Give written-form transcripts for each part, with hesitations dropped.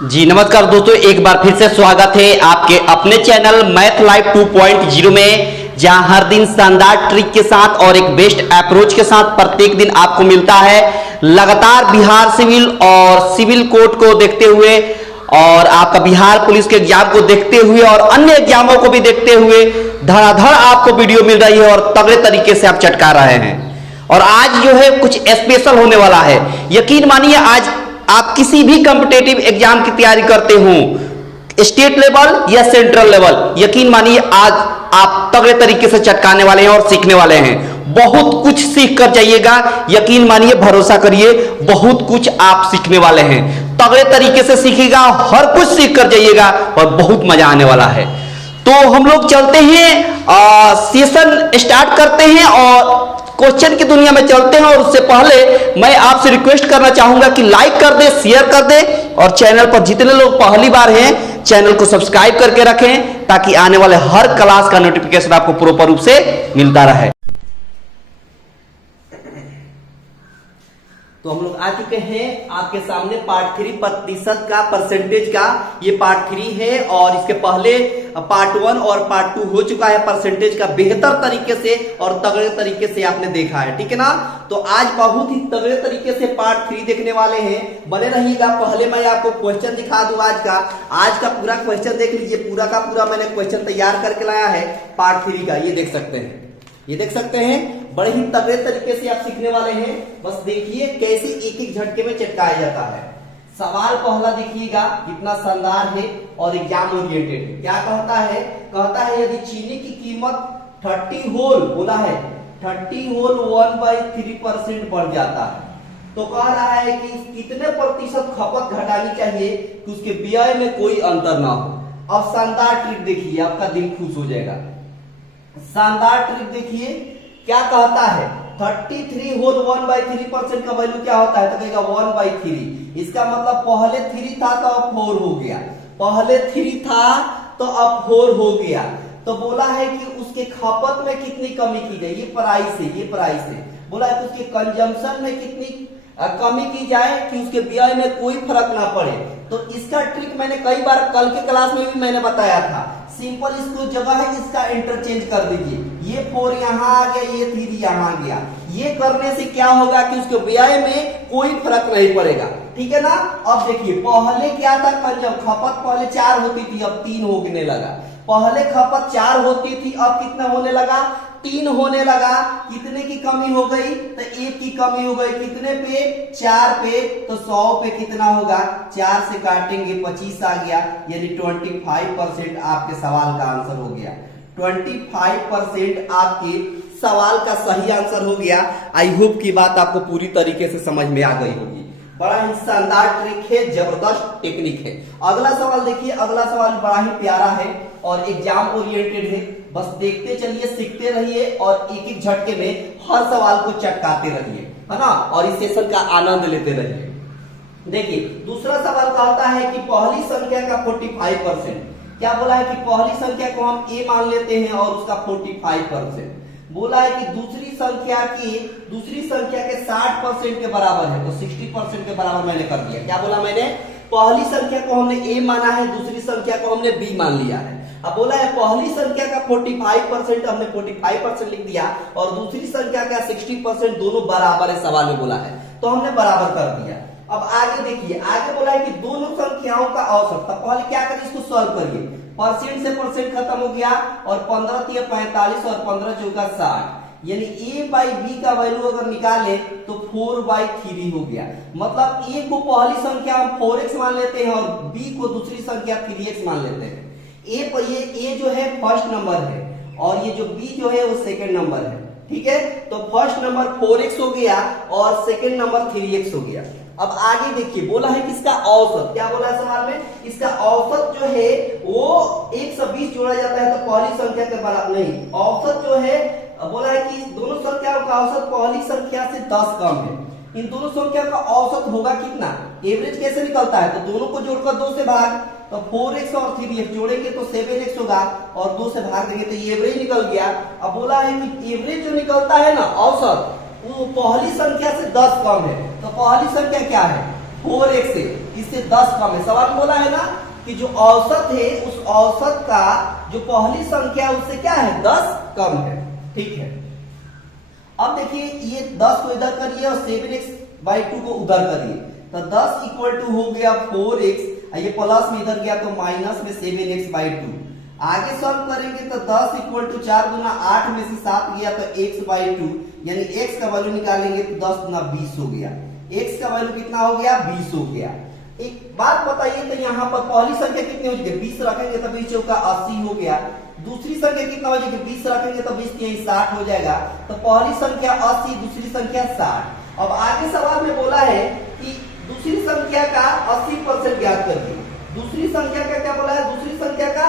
जी नमस्कार दोस्तों, एक बार फिर से स्वागत है आपके अपने चैनल मैथ लाइव 2.0 में, जहां हर दिन शानदार ट्रिक के साथ और एक बेस्ट अप्रोच के साथ प्रत्येक दिन आपको मिलता है। लगातार बिहार सिविल और सिविल कोर्ट को देखते हुए और आपका बिहार पुलिस के एग्जाम को देखते हुए और अन्य एग्जामों को भी देखते हुए धड़ाधड़ आपको वीडियो मिल रही है और तगड़े तरीके से आप चटका रहे हैं। और आज जो है कुछ स्पेशल होने वाला है। यकीन मानिए, आज आप किसी भी कॉम्पिटेटिव एग्जाम की तैयारी करते हो, स्टेट लेवल या सेंट्रल लेवल, यकीन मानिए आज आप तगड़े तरीके से चटकाने वाले हैं और सीखने वाले हैं। बहुत कुछ सीख कर जाइएगा, यकीन मानिए, भरोसा करिए, बहुत कुछ आप सीखने वाले हैं। तगड़े तरीके से सीखिएगा, हर कुछ सीख कर जाइएगा और बहुत मजा आने वाला है। तो हम लोग चलते हैं, सेशन स्टार्ट करते हैं और क्वेश्चन की दुनिया में चलते हैं। और उससे पहले मैं आपसे रिक्वेस्ट करना चाहूंगा कि लाइक कर दे, शेयर कर दे और चैनल पर जितने लोग पहली बार हैं चैनल को सब्सक्राइब करके रखें, ताकि आने वाले हर क्लास का नोटिफिकेशन आपको प्रॉपर रूप से मिलता रहे। तो हम लोग आ चुके हैं आपके सामने पार्ट 3 प्रतिशत का, परसेंटेज का। ये पार्ट 3 है और इसके पहले पार्ट 1 और पार्ट 2 हो चुका है परसेंटेज का, बेहतर तरीके से और तगड़े तरीके से आपने देखा है, ठीक है ना। तो आज बहुत ही तगड़े तरीके से पार्ट 3 देखने वाले हैं, बने रहिएगा। पहले मैं आपको क्वेश्चन दिखा दूं आज का पूरा क्वेश्चन देख लीजिए। पूरा का पूरा मैंने क्वेश्चन तैयार करके लाया है पार्ट 3 का। ये देख सकते हैं, ये देख सकते हैं, बड़े ही तगड़े तरीके से आप सीखने वाले हैं। बस देखिए कैसे एक एक झटके में चटकाया जाता है। सवाल पहला देखिएगा, कितना शानदार है और एग्जाम ओरिएंटेड है। क्या कहता है? कहता है यदि चीनी की कीमत 30 होल, बोला है 30 होल 1/3% बढ़ जाता है, तो कह रहा है कि कितने प्रतिशत खपत घटानी चाहिए कि उसके व्यय में कोई अंतर ना हो। अब शानदार ट्रिक देखिए, आपका दिल खुश हो जाएगा। शानदार ट्रिक देखिए, क्या कहता है? 33 होल 1/3% का वैल्यू क्या होता है? तो कहेगा 1/3। इसका मतलब पहले 3 था तो अब 4 हो गया, पहले 3 था तो अब 4 हो गया। तो बोला है कि उसके खपत में कितनी कमी की जाए, ये प्राइस है, ये प्राइस है। बोला है कि उसके कंजम्पशन में कितनी कमी की जाए कि उसके व्यय में कोई फर्क ना पड़े। तो इसका ट्रिक मैंने कई बार कल के क्लास में भी मैंने बताया था। सिंपल इसको जगह है इसका इंटरचेंज कर दीजिए। ये 4 यहाँ आ गया, ये 3 यहाँ आ गया। ये करने से क्या होगा कि उसके व्यय में कोई फर्क नहीं पड़ेगा, ठीक है ना। अब देखिए, पहले क्या था? खपत पहले 4 होती थी, अब 3 होने लगा। पहले खपत 4 होती थी, अब कितना होने लगा? 3 होने लगा। कितने की कमी हो गई? तो 1 की कमी हो गई। कितने पे? 4 पे। तो 100 पे कितना होगा? 4 से काटेंगे 25 आ गया, यानी 25% आपके सवाल का आंसर हो गया। 25% आपके सवाल का सही आंसर हो गया। आई होप की बात आपको पूरी तरीके से समझ में आ गई होगी। बड़ा ही शानदार ट्रिक है, जबरदस्त टेक्निक है। अगला सवाल देखिए, अगला सवाल बड़ा ही प्यारा है और एग्जाम ओरिएंटेड है। बस देखते चलिए, सीखते रहिए और एक एक झटके में हर सवाल को चटकाते रहिए, है ना, और इस सेशन का आनंद लेते रहिए। देखिए, दूसरा सवाल कहता है कि पहली संख्या का 45%। क्या बोला है? कि पहली संख्या को हम a मान लेते हैं और उसका 45%। बोला है कि दूसरी संख्या के 60% के बराबर है, तो 60% के बराबर मैंने कर दिया। क्या बोला मैंने? पहली संख्या को हमने a माना है, दूसरी संख्या को हमने b मान लिया है। अब बोला है पहली संख्या का 45%, हमने 45% लिख दिया और दूसरी संख्या का 60%, दोनों बराबर है सवाल में बोला है, तो हमने बराबर कर दिया। अब आगे देखिए, आगे बोला है कि दोनों संख्याओं का औसत। तब पहले क्या करिए? इसको सॉल्व करिए। परसेंट से परसेंट खत्म हो गया और 15 × 45 और 15 × 4 = 60, यानी a/b का वैल्यू अगर निकाले तो 4/3 हो गया। मतलब a को पहली संख्या हम 4x मान लेते हैं और b को दूसरी संख्या 3x मान लेते हैं। a जो है फर्स्ट नंबर है और ये जो b जो है वो सेकंड नंबर है, ठीक है। तो फर्स्ट नंबर 4x हो गया और सेकंड नंबर 3x हो गया। अब आगे देखिए, बोला है कि इसका औसत। क्या बोला है सवाल में? इसका औसत जो है वो 120 जोड़ा जाता है तो पहली संख्या के बराबर नहीं। औसत जो है, बोला है कि दोनों संख्याओं का औसत पहली संख्या से 10 कम है। इन दोनों संख्या का औसत होगा कितना? एवरेज कैसे निकलता है? तो दोनों को जोड़कर 2 से भाग, तो 4x और 3x जोड़ेंगे तो 7x होगा और 2 से भाग देंगे तो एवरेज निकल गया। अब बोला है कि एवरेज जो निकलता है ना, औसत, वो पहली संख्या से 10 कम है। तो पहली संख्या क्या है? 4x है। इससे 10 कम है। सवाल बोला है ना कि जो औसत है उस औसत का जो पहली संख्या है उससे क्या है 10 कम है। ठीक है, अब देखिए ये 10 को इधर करिए और 7x/2 को उधर करिए, तो 10 इक्वल टू हो गया 4x, ये प्लस में इधर गया तो माइनस में 7x/2। आगे सॉल्व करेंगे तो 10 इक्वल टू 4 गुना 8 में से 7 गया तो x/2, यानी x का वैल्यू निकालेंगे तो 10 गुना 20 हो गया। x का वैल्यू कितना हो गया 20 हो गया। एक बात बताइए, तो यहाँ पर पहली संख्या कितनी हो जाएगी 20 रखेंगे तो 20 चौका 80 हो गया। दूसरी संख्या कितना हो जाएगी 20 रखेंगे तो 20 यही 60 हो जाएगा। तो पहली संख्या 80, दूसरी संख्या 60। अब आगे सवाल में बोला है कि दूसरी संख्या का 80% ज्ञात कर दिए। दूसरी संख्या का क्या बोला है, दूसरी संख्या का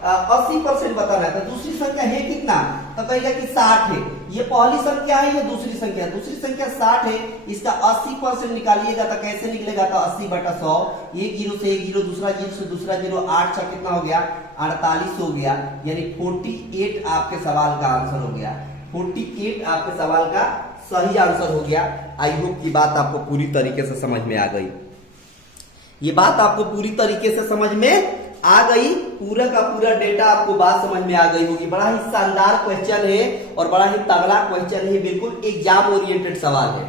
80% बताना है। तो दूसरी संख्या है कितना, तो कहेगा कि 60 है। ये पहली संख्या है, ये दूसरी संख्या, दूसरी संख्या 60 है, इसका 80% निकालिएगा तो कैसे निकलेगा, तो 80/100, एक जीरो से एक जीरो, दूसरा जीरो से दूसरा जीरो, 8 छह कितना हो गया 48 हो गया, यानी 48 आपके सवाल का आंसर हो गया। 48 आपके सवाल का सही आंसर हो गया। आई होप की बात आपको पूरी तरीके से समझ में आ गई। ये बात आपको पूरी तरीके से समझ में आ गई, पूरा का पूरा डेटा आपको बात समझ में आ गई होगी। बड़ा ही शानदार क्वेश्चन है और बड़ा ही तगड़ा क्वेश्चन है, बिल्कुल एग्जाम ओरिएंटेड सवाल है,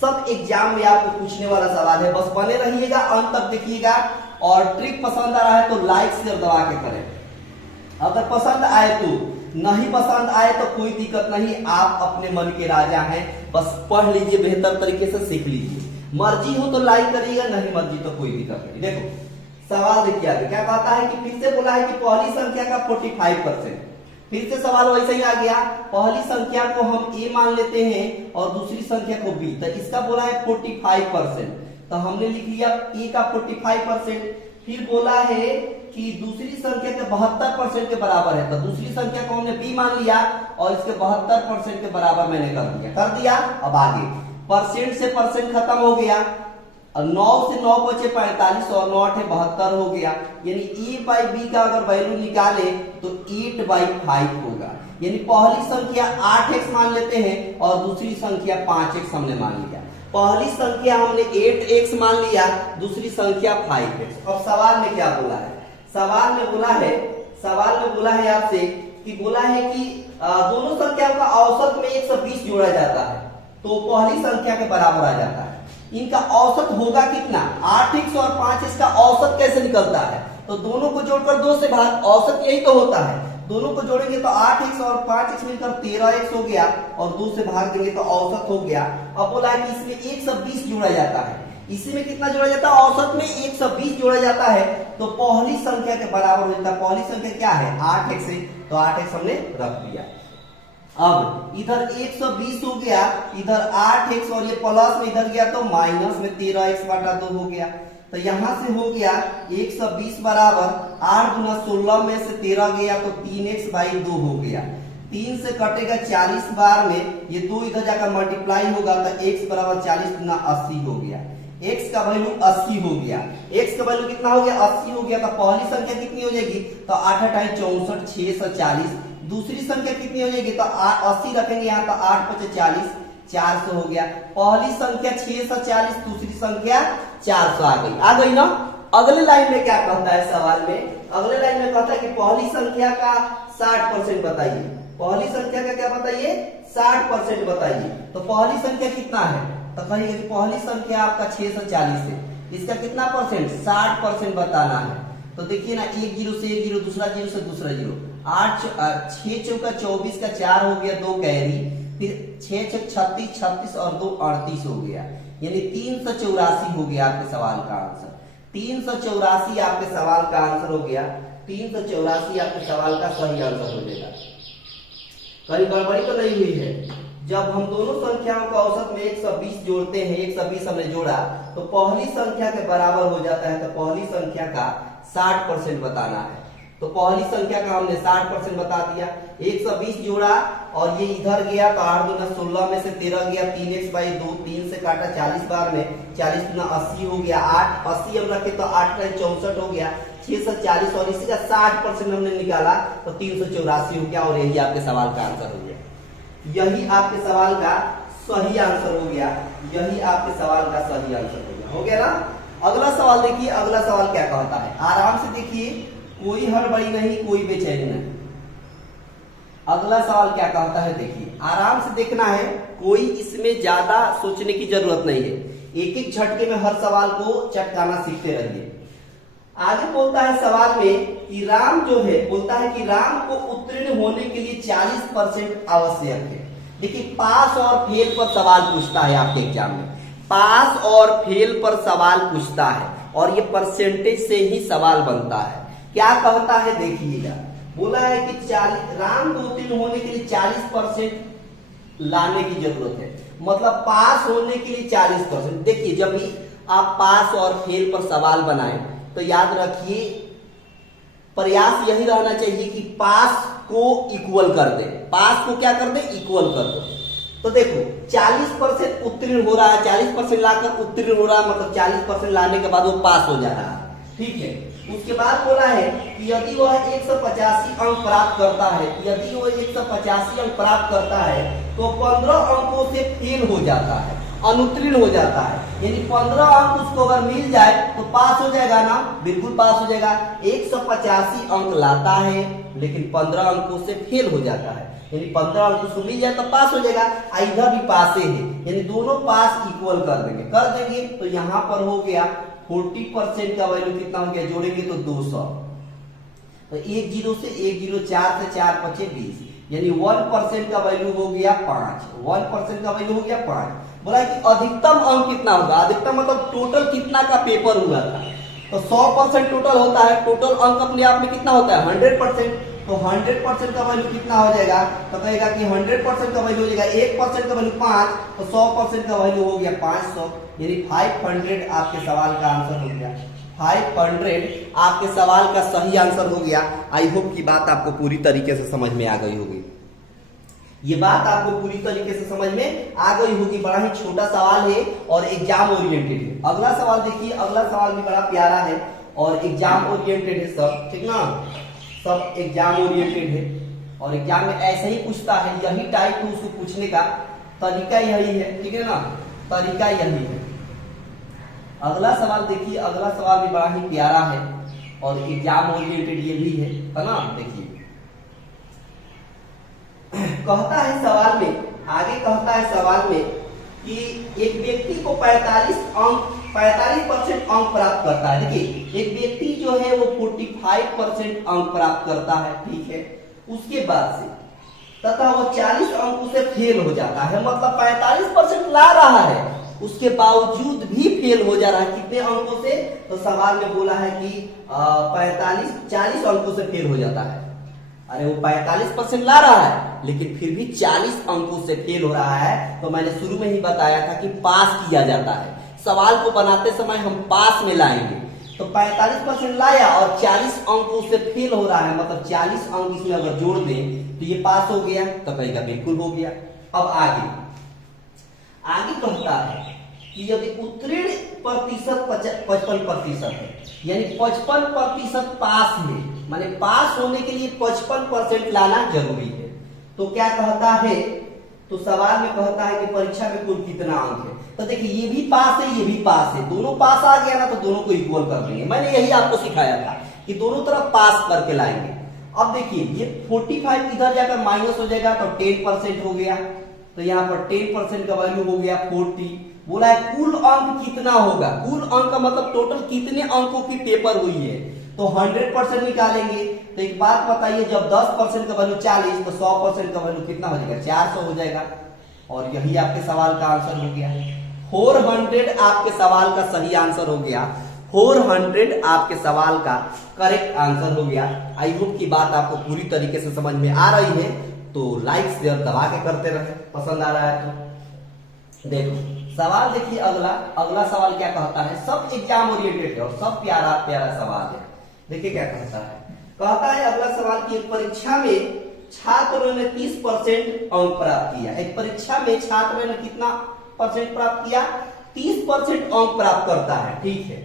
सब एग्जाम में आपको पूछने वाला सवाल है। बस बने रहिएगा, अंत तक देखिएगा, और ट्रिक पसंद आ रहा है तो लाइक शेयर दबा के करें। अगर पसंद आए तो, नहीं पसंद आए तो कोई दिक्कत नहीं, आप अपने मन के राजा हैं, बस पढ़ लीजिए, बेहतर तरीके से सीख लीजिए। मर्जी हो तो लाइक करिएगा, नहीं मर्जी तो कोई दिक्कत नहीं। देखो सवाल देखिए आगे क्या कहता है कि फिर से बोला है कि पहली संख्या का 45%। फिर से सवाल वैसे ही आ गया, पहली संख्या को हम a मान लेते हैं और दूसरी संख्या को b, तो इसका बोला है 45%, तो हमने लिख लिया a का 45%। फिर बोला है कि दूसरी संख्या के 72% के बराबर है, तो दूसरी संख्या को हमने b मान लिया और इसके 72% के बराबर मैंने कर दिया। अब आगे परसेंट से परसेंट खत्म हो गया, 9 से 9 बचे 45 और 9 8 72 हो गया, यानी a/b का अगर वैल्यू निकाले तो 8/5 होगा। यानी पहली संख्या 8x मान लेते हैं और दूसरी संख्या 5x हमने मान लिया। पहली संख्या हमने 8x मान लिया, दूसरी संख्या 5x। अब सवाल में क्या बोला है, सवाल में बोला है आपसे कि बोला है कि दोनों संख्याओं का औसत में 120 जोड़ा जाता है तो पहली संख्या के बराबर आ जाता है। इनका औसत होगा कितना, 8x और 5x का औसत कैसे निकलता है, तो दोनों को जोड़कर 2 से भाग, औसत यही तो होता है। दोनों को जोड़ेंगे तो 8x और 5x मिलकर 13x हो गया और 2 से भाग देंगे तो औसत हो गया। अब बोला है कि इसमें 120 जोड़ा जाता है, इसी में कितना जोड़ा जाता है, औसत में 120 जोड़ा जाता है, तो पहली संख्या के बराबर हो जाता है। पहली संख्या क्या है 8x है, तो 8x हमने रख दिया। अब इधर 120 हो गया, इधर 8x और ये प्लस में इधर गया तो माइनस में 13x/2 हो गया। तो यहां से हो गया 120 बराबर 8 गुना 16 में से 13 गया तो 3x/2 हो गया। 3 से कटेगा 40 बार में, ये 2 इधर जाकर मल्टीप्लाई होगा तो x बराबर 40 गुना 80 हो गया। x का वैल्यू 80 हो गया। x का वैल्यू कितना हो गया 80 हो गया, तो पहली संख्या कितनी हो जाएगी, तो 8 8 64 640। दूसरी संख्या कितनी हो जाएगी, तो 80 रखेंगे यहाँ, तो 8 5 40 400 हो गया। पहली संख्या 640, दूसरी संख्या 400 आ गई ना। अगले लाइन में क्या कहता है सवाल में, अगले लाइन में कहता है कि पहली संख्या का 60% बताइए। पहली संख्या का क्या बताइए 60% बताइए। तो पहली संख्या कितना है, तो कहिए कि पहली संख्या आपका 640 है, इसका कितना परसेंट 60% बताना है। तो देखिए ना, एक जीरो से एक जीरो, दूसरा जीरो से दूसरा जीरो, 6 चौका 24 का 4 हो गया, 2 कैरी, फिर 6 6 36 36 और 2 38 हो गया, यानी 384 हो गया आपके सवाल का आंसर। 384 आपके सवाल का आंसर हो गया। 384 आपके सवाल का सही आंसर हो जाएगा। कहीं गड़बड़ी तो नहीं हुई है। जब हम दोनों संख्याओं का औसत में 120 जोड़ते हैं, 120 हमने जोड़ा तो पहली संख्या के बराबर हो जाता है, तो पहली संख्या का 60% बताना है। तो पहली संख्या का हमने 60% बता दिया। 120 जोड़ा और ये इधर गया तो 8 गुना 16 में से 13 गया, 3x/2, 3 से काटा 40 बार में, 40 गुना 80 हो गया। 8 80 हम रखे तो 8 64 हो गया, 6 से 40 और इसी का 60% हमने निकाला तो 384 हो गया और यही आपके सवाल का आंसर हो गया। यही आपके सवाल का सही आंसर हो गया। यही आपके सवाल का सही आंसर हो गया ना। अगला सवाल देखिए, अगला सवाल क्या कहता है, आराम से देखिए, कोई हड़बड़ी नहीं, कोई बेचैनी नहीं। अगला सवाल क्या कहता है देखिए, आराम से देखना है, कोई इसमें ज्यादा सोचने की जरूरत नहीं है, एक एक झटके में हर सवाल को चटकाना सीखते रहिए। आगे बोलता है सवाल में कि राम जो है, बोलता है कि राम को उत्तीर्ण होने के लिए 40% आवश्यक है। देखिए पास और फेल पर सवाल पूछता है आपके एग्जाम में, पास और फेल पर सवाल पूछता है और ये परसेंटेज से ही सवाल बनता है। क्या कहता है देखिएगा, बोला है कि 40 राम को उत्तीर्ण होने के लिए 40% लाने की जरूरत है, मतलब पास होने के लिए 40%। देखिए जब भी आप पास और फेल पर सवाल बनाए तो याद रखिए प्रयास यही रहना चाहिए कि पास को इक्वल कर दे, पास को क्या कर दे, इक्वल कर दो। तो देखो 40% उत्तीर्ण हो रहा है, 40% लाकर उत्तीर्ण हो रहा है, मतलब 40% लाने के बाद वो पास हो जा रहा है, ठीक है। उसके बाद बोला है कि यदि वह 185 अंक प्राप्त करता है, यदि वह 185 अंक प्राप्त करता है तो 15 अंकों से फेल हो जाता है, अनुत्तीर्ण हो जाता है। यानी 15 अंक उसको अगर मिल जाए तो पास हो जाएगा ना, बिल्कुल पास हो जाएगा। 185 अंक लाता है लेकिन 15 अंकों से फेल हो जाता है, यानी 15 अंक उसको मिल जाए तो पास हो जाएगा। इधर भी पास है, यानी दोनों पास इक्वल कर देंगे तो यहाँ पर हो गया 40% का वैल्यू कितना हो गया, जोड़ेंगे तो 200। तो 1 0 से 1 0, 4 से 4 5 20, यानी 1% का वैल्यू हो गया 5, 1% का वैल्यू हो गया 5। बोला कि अधिकतम अंक कितना होगा, अधिकतम मतलब टोटल कितना का पेपर हुआ था, तो 100% टोटल होता है, टोटल अंक अपने आप में कितना होता है 100%, तो 100% का वैल्यू कितना हो जाएगा, तो कहेगा कि 100% का वैल्यू हो जाएगा 1% का वैल्यू 5, तो 100% का वैल्यू हो गया 500, यानी 500 आपके सवाल का आंसर हो गया। 500 आपके सवाल का सही आंसर हो गया। आई होप की बात आपको पूरी तरीके से समझ में आ गई होगी, ये बात आपको पूरी तरीके से समझ में आ गई होगी। बड़ा ही छोटा सवाल है और एग्जाम ओरिएंटेड है। अगला सवाल देखिए, अगला सवाल भी बड़ा प्यारा है और एग्जाम ओरिएंटेड है सब, ठीक ना, सब एग्जाम ओरिएंटेड है और एग्जाम में ऐसे ही पूछता है, यही टाइप है उसको पूछने का तरीका यही है, ठीक है ना, तरीका यही है। अगला सवाल देखिए, अगला सवाल भी बड़ा ही प्यारा है और एग्जाम ओरिएंटेड ये भी है ना। देखिए कहता है सवाल में, आगे कहता है सवाल में कि एक व्यक्ति को 45% अंक प्राप्त करता है। देखिए एक व्यक्ति जो है वो 45% अंक प्राप्त करता है, ठीक है, उसके बाद से तथा वो 40 अंकों से फेल हो जाता है, मतलब 45% ला रहा है उसके बावजूद भी फेल हो जा रहा है। कितने अंकों से, तो सवाल में बोला है कि 40 अंकों से फेल हो जाता है। अरे वो 45% ला रहा है लेकिन फिर भी 40 अंकों से फेल हो रहा है, तो मैंने शुरू में ही बताया था कि पास किया जाता है। सवाल को बनाते समय हम पास में लाएंगे, तो 45% लाया और 40 अंकों से फेल हो रहा है, मतलब 40 अंक इसमें अगर जोड़ दें तो ये पास हो गया, तो कहेगा बिल्कुल हो गया। अब आगे कहता है कि यदि उत्तीर्ण प्रतिशत 55% है, यानी 55% पास है, माने पास होने के लिए 55% लाना जरूरी है, तो क्या कहता है, तो सवाल में कहता है कि परीक्षा में कुल कितना अंक है। तो देखिए ये भी पास है, ये भी पास है, दोनों पास आ गया ना, तो दोनों को इक्वल कर देंगे। मैंने यही आपको सिखाया था कि दोनों तरफ पास करके लाएंगे। अब देखिए ये 45 इधर जाकर माइनस हो जाएगा तो 10% हो गया, तो यहाँ पर 10% का वैल्यू हो गया 40। बोला है कुल अंक कितना होगा, कुल अंक का मतलब टोटल कितने अंकों की पेपर हुई है, तो 100% निकालेंगे। तो एक बात बताइए, जब 10% का वैल्यू 40 तो 100% का वैल्यू कितना हो जाएगा, 400 हो जाएगा। और यही आपके सवाल का आंसर हो गया। 400 आपके सवाल का सही आंसर हो गया, 400 आपके सवाल का करेक्ट आंसर हो गया। आई होप की बात आपको पूरी तरीके से समझ में आ रही है, तो लाइक शेयर दबा के करते रहे, पसंद आ रहा है तो। देखो सवाल देखिए, अगला सवाल क्या कहता है, सब एग्जाम ओरिएंटेड है और सब प्यारा प्यारा सवाल है। देखिए क्या कहता है अगला सवाल की एक परीक्षा में छात्रों ने 30% अंक प्राप्त किया। एक परीक्षा में छात्रों ने कितना परसेंट प्राप्त किया, 30% अंक प्राप्त करता है, ठीक है।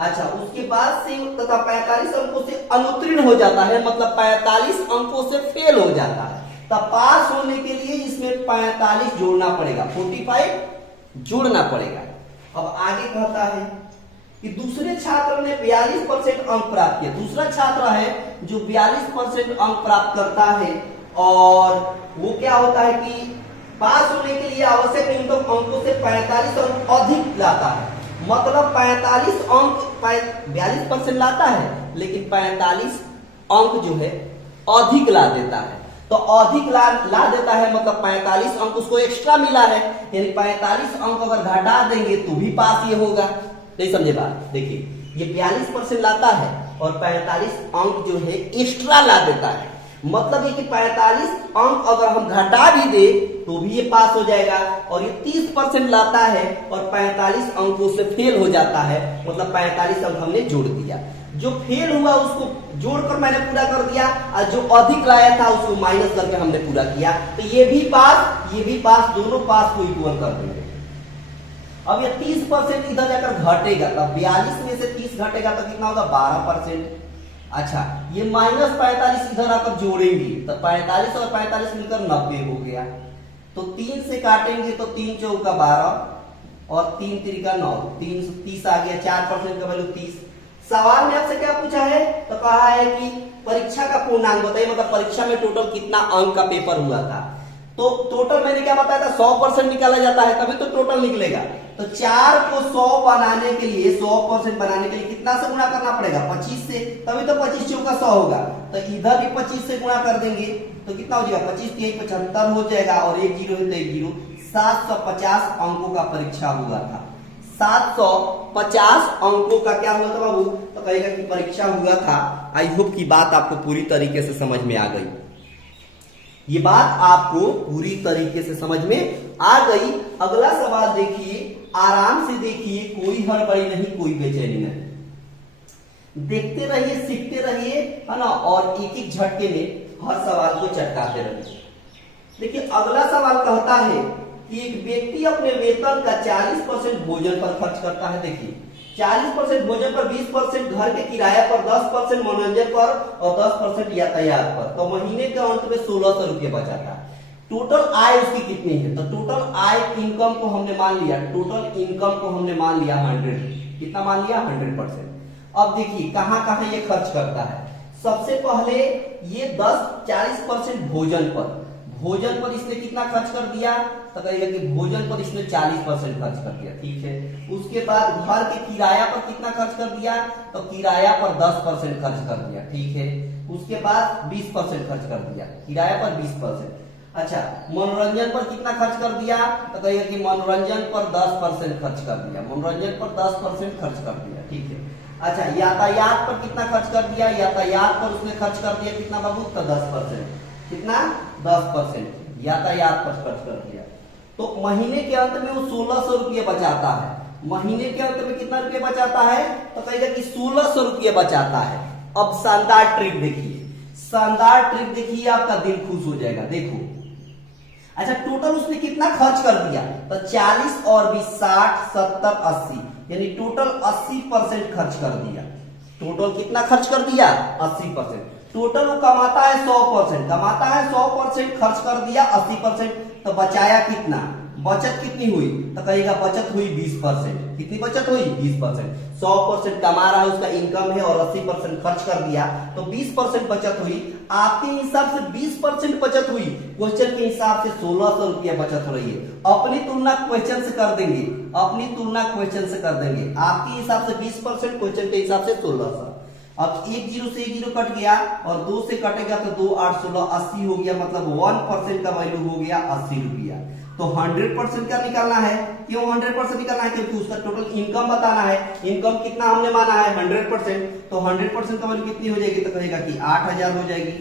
अच्छा उसके बाद से तथा 45 अंकों से अनुत्तीर्ण हो जाता है, मतलब 45 अंकों से फेल हो जाता है। तो पास होने के लिए इसमें 45 जोड़ना पड़ेगा, 45 जोड़ना पड़ेगा। अब आगे कहता है कि दूसरे छात्र ने 42% अंक प्राप्त किया। दूसरा छात्र है जो 42% अंक प्राप्त करता है और वो क्या होता है कि पास होने के लिए आवश्यक न्यूनतम अंकों से 45 अंक अधिक लाता है। मतलब 45 अंक 42% लाता है लेकिन 45 अंक जो है अधिक ला देता है। तो अधिक ला देता है मतलब 45 अंक उसको एक्स्ट्रा मिला है, यानी 45 अंक अगर घटा देंगे तो भी पास ये होगा। नहीं समझे बात? देखिए ये 42% लाता है और 45 अंक जो है एक्स्ट्रा ला देता है। मतलब ये कि 45 अंक अगर हम घटा भी दे तो भी ये पास हो जाएगा। और ये 30% लाता है और 45 अंकों से फेल हो जाता है, मतलब 45 अंक हमने जोड़ दिया। जो फेल हुआ उसको जोड़कर मैंने पूरा कर दिया और जो अधिक लाया था उसको माइनस करके हमने पूरा किया। तो ये भी पास, दोनों पास को इक्वल कर देंगे। अब ये 30% इधर जाकर घटेगा, तब 42 में से 30 घटेगा तो कितना होगा? 12%। अच्छा, ये -45 इधर आकर जोड़ेंगे तो 45 और 45 मिलकर 90 हो गया। तो 3 से काटेंगे तो 3 चौका 12 और 3 तिरिका 9, 330 आ गया। 4% का वैल्यू 30। सवाल में आपसे क्या पूछा है? तो कहा है कि परीक्षा का पूर्णांक बताइए, मतलब परीक्षा में टोटल कितना अंक का पेपर हुआ था। तो टोटल मैंने क्या बताया था? 100% निकाला जाता है तभी तो टोटल निकलेगा। तो 4 को 100 बनाने के लिए, 100% बनाने के लिए कितना से गुणा करना पड़ेगा? 25 से, तभी तो 25 चौका 100 होगा। तो इधर भी 25 से गुणा कर देंगे तो कितना हो जाएगा? 25 के 75 हो जाएगा और 1 जीरो है तो 1 जीरो। 750 अंकों का परीक्षा हुआ था। 750 अंकों का क्या हुआ था बाबू? तो कहेगा कि परीक्षा हुआ था। आई होप की बात आपको पूरी तरीके से समझ में आ गई। ये बात आपको पूरी तरीके से समझ में आ गई। अगला सवाल देखिए, आराम से देखिए, कोई हड़बड़ी नहीं, कोई बेचैनी नहीं। देखते रहिए, सीखते रहिए, है ना, और एक एक झटके में हर सवाल को चटकाते रहिए। देखिए अगला सवाल कहता है कि एक व्यक्ति अपने वेतन का 40% भोजन पर खर्च करता है। देखिए 40% भोजन पर, 20% घर के किराया पर, 10% मनोरंजन पर और 10% यातायात पर। तो महीने के अंत में 1600 रुपये बचाता है। टोटल आय उसकी कितनी है? तो टोटल आय इनकम को हमने मान लिया, टोटल इनकम को हमने मान लिया 100। कितना मान लिया? 100%। अब देखिए कहां कहां ये खर्च करता है। सबसे पहले ये 40% भोजन पर, भोजन पर इसने कितना खर्च कर दिया? तो कहेगा कि भोजन पर इसने 40% खर्च कर दिया। ठीक है। उसके बाद घर के किराया पर कितना खर्च कर दिया? तो किराया पर 10% खर्च कर दिया। ठीक है। उसके बाद 20% खर्च कर दिया, किराया पर 20%। अच्छा, मनोरंजन पर कितना खर्च कर दिया? तो कहेगा कि मनोरंजन पर 10% खर्च कर दिया, मनोरंजन पर 10% खर्च कर दिया। ठीक है। अच्छा, यातायात पर कितना खर्च कर दिया? यातायात पर उसने खर्च कर दिया कितना बाबू? तो 10%। कितना? 10% यातायात पर खर्च कर दिया। तो महीने के अंत में वो 1600 रुपये बचाता है। महीने के अंत में कितना रुपये बचाता है? तो कहेगा कि 1600 रुपये बचाता है। अब शानदार ट्रिक देखिए, शानदार ट्रिक देखिए, आपका दिल खुश हो जाएगा। देखो, अच्छा टोटल उसने कितना खर्च कर दिया? तो 40 और 20, 60, 70, 80, यानी टोटल 80% खर्च कर दिया। टोटल कितना खर्च कर दिया? 80%। टोटल वो कमाता है 100%, कमाता है 100%, खर्च कर दिया 80%। तो बचाया कितना? बचत कितनी हुई? तो कहेगा बचत हुई 20%। कितनी बचत हुई? 20%। 100% कमा रहा है, उसका इनकम है, और 80% खर्च कर दिया तो 20% बचत हुई। आपके हिसाब से 20% बचत हुई, क्वेश्चन के हिसाब से 1600 रुपया बचत हो रही है। अपनी तुलना क्वेश्चन से कर देंगे, अपनी तुलना क्वेश्चन से कर देंगे। आपके हिसाब से 20%, क्वेश्चन के हिसाब से 1600। अब 1 जीरो से 1 जीरो कट गया और 2 से कटेगा तो 2 8 16 80 हो गया, मतलब 1% का वैल्यू हो गया 80 रुपया। तो 100% का निकालना है। क्यों 100% निकालना है? क्योंकि उसका टोटल इनकम बताना है। इनकम कितना हमने माना है? 100%। तो 100% का वैल्यू कितनी हो जाएगी? तो कहेगा कि 8000 हो जाएगी।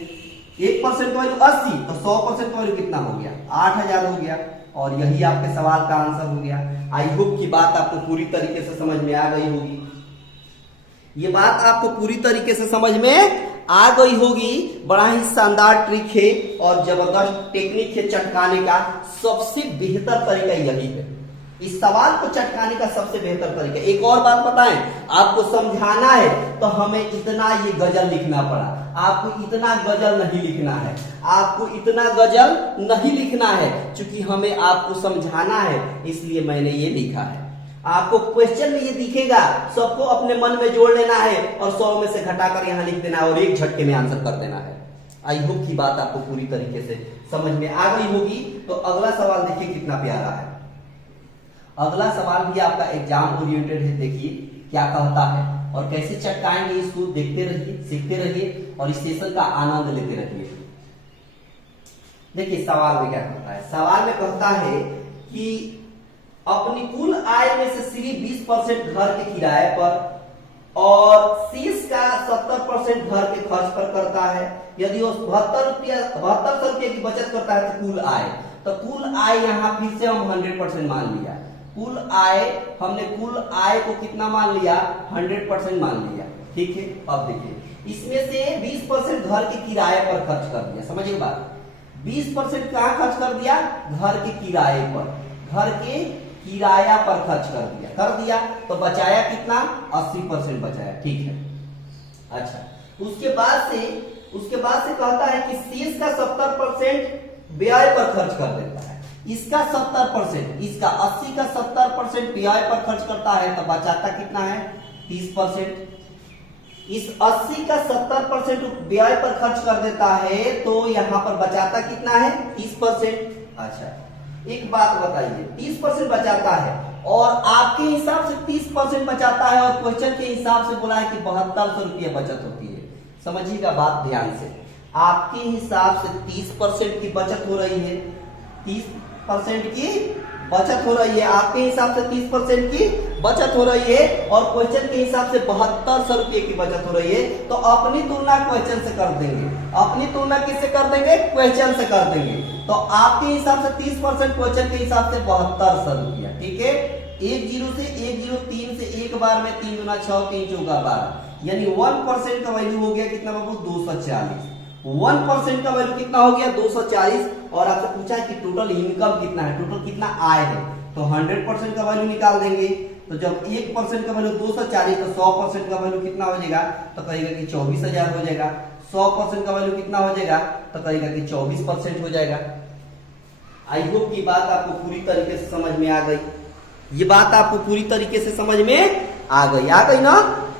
1% का वैल्यू 80, तो 100% का वैल्यू कितना हो गया? 8000 हो गया। और यही आपके सवाल का आंसर हो गया। आई होप की बात आपको पूरी तरीके से समझ में आ गई होगी। ये बात आपको पूरी तरीके से समझ में आ गई होगी। बड़ा ही शानदार ट्रिक है और जबरदस्त टेक्निक है चटकाने का। सबसे बेहतर तरीका यही है। इस सवाल को चटकाने का सबसे बेहतर तरीका। एक और बात बताएं, आपको समझाना है तो हमें इतना ये गजल लिखना पड़ा, आपको इतना गजल नहीं लिखना है, आपको इतना गजल नहीं लिखना है, क्योंकि हमें आपको समझाना है, इसलिए मैंने ये लिखा है। आपको क्वेश्चन में ये दिखेगा, सबको अपने मन में जोड़ लेना है और 100 में से घटाकर यहाँ लिख देना है और एक झटके में आंसर कर देना है। आई होप की बात आपको पूरी तरीके से समझ में आ गई होगी। तो अगला सवाल देखिए कितना प्यारा है। अगला सवाल भी आपका एग्जाम ओरिएंटेड है। देखिए क्या कहता है और कैसे चटकाएंगे इसको, देखते रहिए, सीखते रहिए और इस सेशन का आनंद लेते रहिए। देखिए सवाल में क्या कहता है। सवाल में कहता है कि अपनी कुल आय में से सिर्फ 20% घर के किराए पर और शेष का 70% घर के खर्च पर करता है। यदि वो 72 रुपये की बचत करता है तो कुल आय, तो कुल आय यहाँ फिर से हम 100% मान लिया। कुल आय, हमने कुल आय को कितना मान लिया, 100% मान लिया। ठीक है, अब देखिए इसमें से 20% घर के किराए पर खर्च कर दिया। समझिए बात, 20% कहाँ खर्च कर दिया, घर के किराए पर, घर के किराया पर खर्च कर दिया तो बचाया कितना, 80% बचाया। ठीक है, अच्छा उसके बाद से कहता है कि शेष का 70% व्यय पर खर्च कर देता है। इसका 70%, इसका 80 का 70% व्यय पर खर्च करता है तो बचाता कितना है, 30%। इस 80 का 70% व्यय पर खर्च कर देता है तो यहां पर बचाता कितना है, 30%। अच्छा एक बात बताइए, 30% बचाता है और आपके हिसाब से 30% बचाता है और क्वेश्चन के हिसाब से बोला है कि 7200 रुपया बचत होती है। समझिएगा बात ध्यान से, आपके हिसाब से 30% की बचत हो रही है, 30% की बचत हो रही है, आपके हिसाब से 30% की बचत हो रही है और क्वेश्चन के हिसाब से 7200 रुपये की बचत हो रही है। तो अपनी तुलना क्वेश्चन से कर देंगे, अपनी तुलना किससे कर देंगे, क्वेश्चन से कर देंगे। तो आपके हिसाब से 30%, क्वेश्चन के हिसाब से 7200 रुपया। ठीक है, 10 से 103 से एक बार में 3 गुना 6, 3 चौका 12, यानी 1% का वैल्यू हो गया कितना बाबू, 240। 1% का वैल्यू कितना हो गया, 240। और आपसे पूछा है कि टोटल इनकम कितना है, टोटल कितना आय है, तो 100% का वैल्यू निकाल देंगे। तो जब 1% का वैल्यू 240 तो 100% का वैल्यू कितना हो जाएगा, तो कहेगा कि 24,000 हो जाएगा। 100% का वैल्यू कितना हो जाएगा, तो कहेगा कि 24% हो जाएगा। आई होप की बात आपको पूरी तरीके से समझ में आ गई। ये बात आपको पूरी तरीके से समझ में आ गई ना,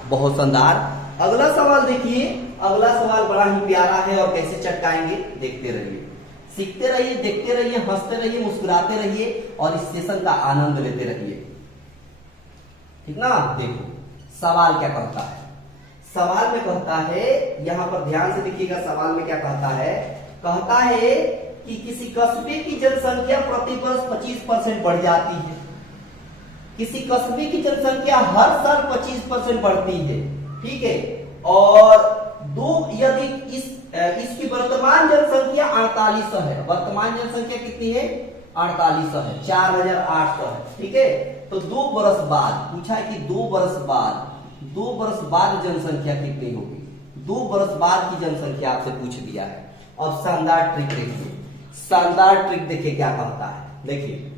बहुत शानदार। अगला सवाल देखिए, अगला सवाल बड़ा ही प्यारा है और कैसे चटकाएंगे देखते रहिए, सीखते रहिए, देखते रहिए, हंसते रहिए, मुस्कुराते रहिए और इस सेशन का आनंद लेते रहिए। ठीक ना। देखो सवाल क्या कहता है। सवाल में कहता है, यहां पर ध्यान से देखिएगा, सवाल में क्या कहता है। कहता है कि किसी कस्बे की जनसंख्या प्रतिवर्ष 25% बढ़ जाती है। किसी कस्बे की जनसंख्या हर साल 25% बढ़ती है। ठीक है, और यदि इसकी वर्तमान जनसंख्या 4800 है। वर्तमान जनसंख्या कितनी है, 4800 है, 4800 है। ठीक है, तो 2 वर्ष बाद पूछा है कि 2 वर्ष बाद जनसंख्या कितनी होगी। 2 वर्ष बाद की जनसंख्या आपसे पूछ दिया है। अब शानदार ट्रिक देखिए, शानदार ट्रिक देखिए क्या कहता है। देखिए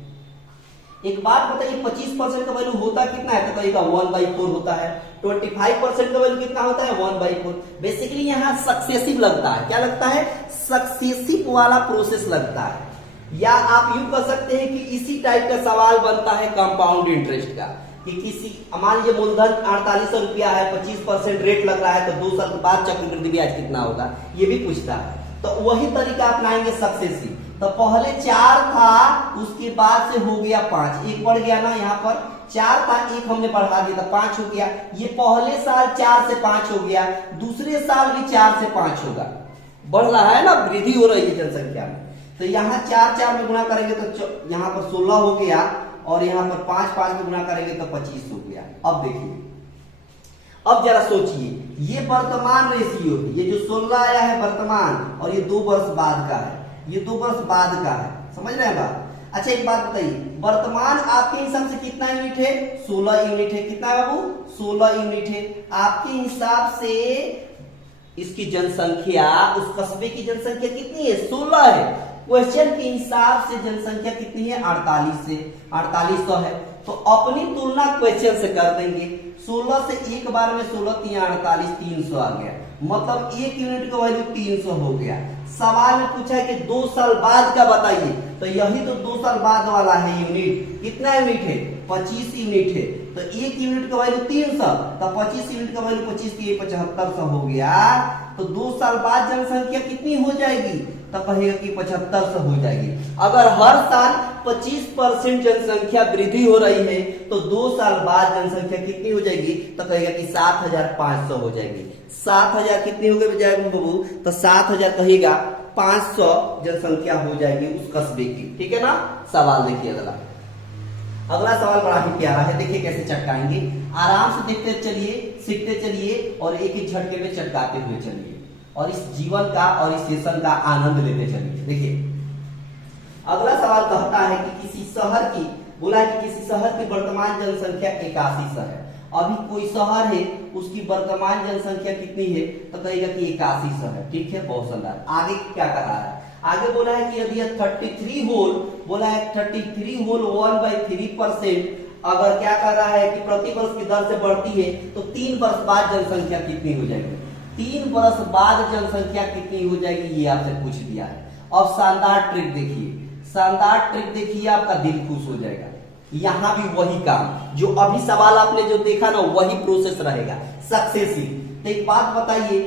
एक बात बताइए, 25% का वैल्यू होता कितना है, तो कहेगा 1/4 होता है। 25% का वैल्यू कितना होता है, 1/4। बेसिकली यहाँ सक्सेसिव लगता है। क्या लगता है, सक्सेसिव वाला प्रोसेस लगता है। या आप यूं कह सकते हैं कि इसी टाइप का सवाल बनता है कंपाउंड इंटरेस्ट का, कि किसी मान लीजिए मूलधन 4800 रुपया है, 25% रेट लग रहा है, तो 2 साल के बाद चक्रवृद्धि ब्याज कितना होगा, ये भी पूछता है। तो वही तरीका अपनाएंगे सक्सेसिव। तो पहले 4 था, उसके बाद से हो गया 5, एक बढ़ गया ना, यहाँ पर 4 था, एक हमने बढ़ा दिया तो 5 हो गया। ये पहले साल 4 से 5 हो गया, दूसरे साल भी 4 से 5 होगा। बढ़ रहा है ना, वृद्धि हो रही है जनसंख्या में। तो यहाँ 4 में गुना करेंगे तो यहाँ पर 16 हो गया और यहाँ पर 5 में गुना करेंगे तो 25 हो गया। अब देखिए, अब जरा सोचिए, ये वर्तमान रेशियो है, ये जो 16 आया है वर्तमान, और ये 2 वर्ष बाद का है, ये 2 वर्ष बाद का है। समझ रहे हैं बात। अच्छा एक बात बताइए, वर्तमान आपके हिसाब से कितना यूनिट है, 16 यूनिट है। कितना है बाबू, 16 यूनिट है। आपके हिसाब से इसकी जनसंख्या, उस कस्बे की जनसंख्या कितनी है, 16 है। क्वेश्चन के हिसाब से जनसंख्या कितनी है 48 से 4800 है। तो अपनी तुलना क्वेश्चन से कर देंगे। 16 से एक बार में 16 3 48 300 आ गया, मतलब एक यूनिट का वैल्यू 300 हो गया। सवाल में पूछा है कि 2 साल बाद का बताइए, तो यही तो 2 साल बाद वाला है यूनिट। कितना यूनिट है 25 यूनिट है, तो एक यूनिट का वैल्यू 300, तो 25 यूनिट का वैल्यू 25 की 7500 हो गया। तो 2 साल बाद जनसंख्या कितनी हो जाएगी, तो कहेगा कि 7500 हो जाएगी। अगर हर साल 25% जनसंख्या वृद्धि हो रही है तो 2 साल बाद जनसंख्या कितनी हो जाएगी, तो कहेगा कि 7500 हो जाएगी। 7000 कितनी हो गई जाएगी बाबू, तो 7000 कहेगा 500 जनसंख्या हो जाएगी उस कस्बे की। ठीक है ना। सवाल देखिए अगला सवाल बड़ा ही प्यारा है, देखिए कैसे चटकाएंगे। आराम से देखते चलिए, सीखते चलिए और एक एक झटके में चटकाते हुए चलिए और इस जीवन का और इस सेशन का आनंद लेते चलिए। देखिए अगला सवाल कहता है कि किसी शहर की, बोला है कि किसी शहर की वर्तमान जनसंख्या 8100 है। अभी कोई शहर है उसकी वर्तमान जनसंख्या कितनी है, तो कहेगा कि 8100 है। ठीक है, बहुत सुंदर। आगे क्या कर रहा है, आगे बोला है कि यदि 33 होल, बोला है 33 होल 1/3% अगर क्या कर रहा है कि प्रति वर्ष की दर से बढ़ती है तो 3 वर्ष बाद जनसंख्या कितनी हो जाएगी। 3 वर्ष बाद जनसंख्या कितनी हो जाएगी ये आपसे पूछ दिया है। अब शानदार ट्रिक देखिए, शानदार ट्रिक देखिए, आपका दिल खुश हो जाएगा। यहां भी वही काम जो अभी सवाल आपने जो देखा ना वही प्रोसेस रहेगा सक्सेसिव। तो एक बात बताइए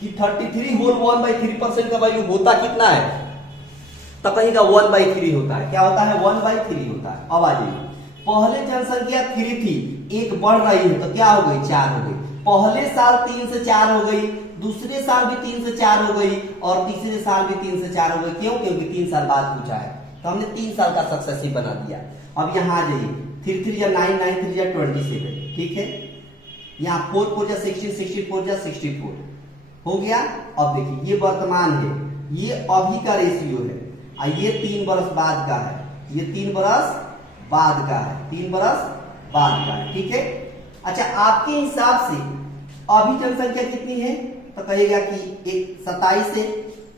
कि 33 होल 1/3% का वैल्यू होता कितना है, तो कहेगा 1/3 होता है। क्या होता है 1/3 होता है। अब आ जाइए, पहले जनसंख्या 3 थी, एक बढ़ रही है तो क्या हो गई 4 हो गई। पहले साल 3 से 4 हो गई, दूसरे साल भी 3 से 4 हो गई और तीसरे साल भी 3 से 4 हो गई। क्यों, क्योंकि 3 साल बाद पूछा है तो हमने 3 साल का सक्सेसिव बना दिया। अब यहाँ आ जाइए, 3 3 या 9 9 3 या 27। ठीक है, यहाँ 4 4 या 16 64 या 64 हो गया। अब देखिए ये वर्तमान है, ये अभी का रेशियो है और ये 3 बरस बाद का है, ये 3 बरस बाद का है, 3 बरस बाद का है। ठीक है। अच्छा, आपके हिसाब से अभी जनसंख्या कितनी है, तो कहेगा कि 27 है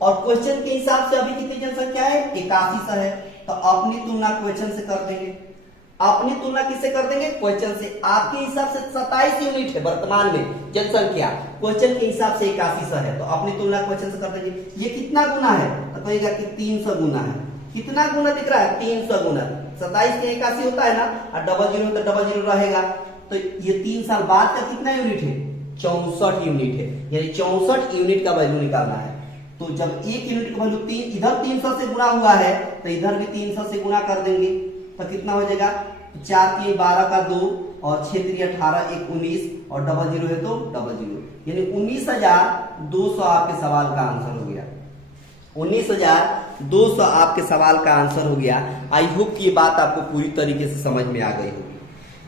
और क्वेश्चन के हिसाब से अभी कितनी जनसंख्या है 8100 है। तो अपनी तुलना क्वेश्चन से कर देंगे। अपनी तुलना किससे कर देंगे, क्वेश्चन से। आपके हिसाब से 27 यूनिट है वर्तमान में जनसंख्या, क्वेश्चन के हिसाब से 8100 है, तो अपनी तुलना क्वेश्चन से कर देंगे। ये कितना गुना है, तो कहेगा कि 300 गुना है। कितना गुना दिख रहा है 300 गुना। 27 से 81 होता है ना, और डबल जीरो तो डबल जीरो रहेगा। तो ये 3 साल बाद का कितना यूनिट है 64 यूनिट है, यानी 64 यूनिट का वैल्यू निकालना है। तो जब एक यूनिट का वैल्यू इधर 300 से गुना हुआ है तो इधर भी 300 से गुना कर देंगे तो कितना हो जाएगा 4 3 12 का 2 और 6 3 18 1 19 और डबल जीरो है तो डबल जीरो, यानी 19,200 आपके सवाल का आंसर हो गया। 19,200 आपके सवाल का आंसर हो गया। आई होप कि ये बात आपको पूरी तरीके से समझ में आ गई होगी।